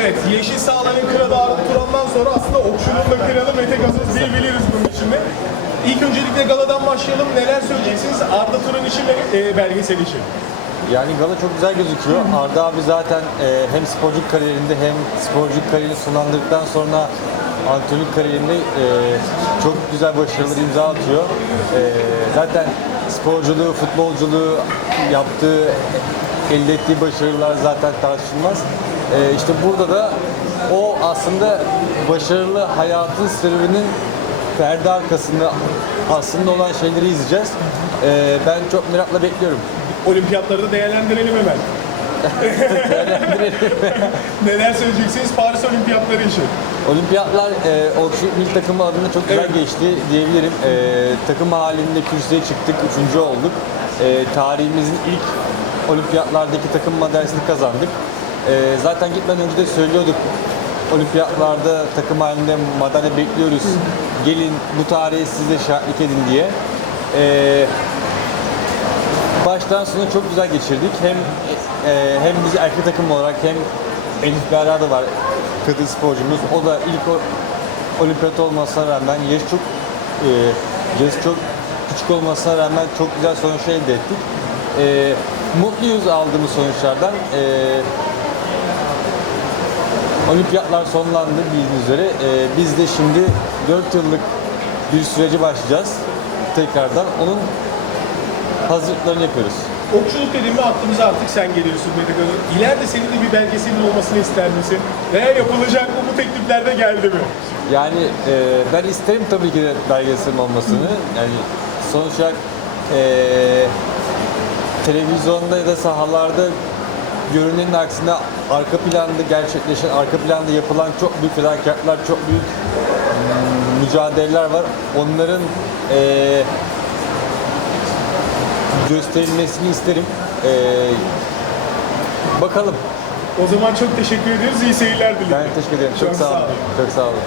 Evet, Yeşil Sağlar'ın kralı Arda Turan'dan sonra aslında okçunun da kralı Mete Gazoz diyebiliriz bunun içinde. İlk öncelikle galadan başlayalım. Neler söyleyeceksiniz Arda Turan için ve e, belgesel için? Yani gala çok güzel gözüküyor. Arda abi zaten e, hem sporculuk kariyerinde hem sporculuk kariyerini sonlandırdıktan sonra antrenörlük kariyerinde e, çok güzel başarılar imza atıyor. E, zaten sporculuğu, futbolculuğu yaptığı, elde ettiği başarılar zaten tartışılmaz. E, işte burada da o aslında başarılı hayatın serüveninin perde arkasında aslında olan şeyleri izleyeceğiz. E, ben çok merakla bekliyorum. Olimpiyatları da değerlendirelim hemen. Neler söyleyeceksiniz Paris Olimpiyatları için? Olimpiyatlar e, Okçu milli takımı adına çok güzel Evet. geçti diyebilirim. E, takım halinde kürsüye çıktık, üçüncü olduk. E, tarihimizin ilk olimpiyatlardaki takım madalyasını kazandık. E, zaten gitmeden önce de söylüyorduk. Olimpiyatlarda takım halinde madalya bekliyoruz. Gelin bu tarihe siz de şahitlik edin diye. E, baştan sona çok güzel geçirdik. Hem e, hem biz erkek takım olarak hem Elif Berra da var kadın sporcumuz. O da ilk olimpiyat olmasına rağmen yaş çok e, yaş çok küçük olmasına rağmen çok güzel sonuçlar elde ettik. E, mutluyuz aldığımız sonuçlardan. E, olimpiyatlar sonlandı bildiğiniz üzere. E, biz de şimdi 4 yıllık bir sürece başlayacağız tekrardan. Onun hazırlıklarını yapıyoruz. Okçuluk dediğimde aklımıza artık sen geliyorsun Mete Gazoz. İleride senin de bir belgeselin olmasını ister misin? Veya yapılacak mı bu teklifler de geldi mi? Yani e, ben isterim tabii ki de belgeselin olmasını. Yani sonuç olarak e, televizyonda ya da sahalarda görünenin aksine arka planda gerçekleşen, arka planda yapılan çok büyük fedakarlıklar, çok büyük mm, mücadeleler var. Onların e, gösterilmesini isterim. E, bakalım. O zaman çok teşekkür ediyoruz. İyi seyirler dilerim. Ben teşekkür ederim. Çok, Çok sağ olun. Çok sağ olun.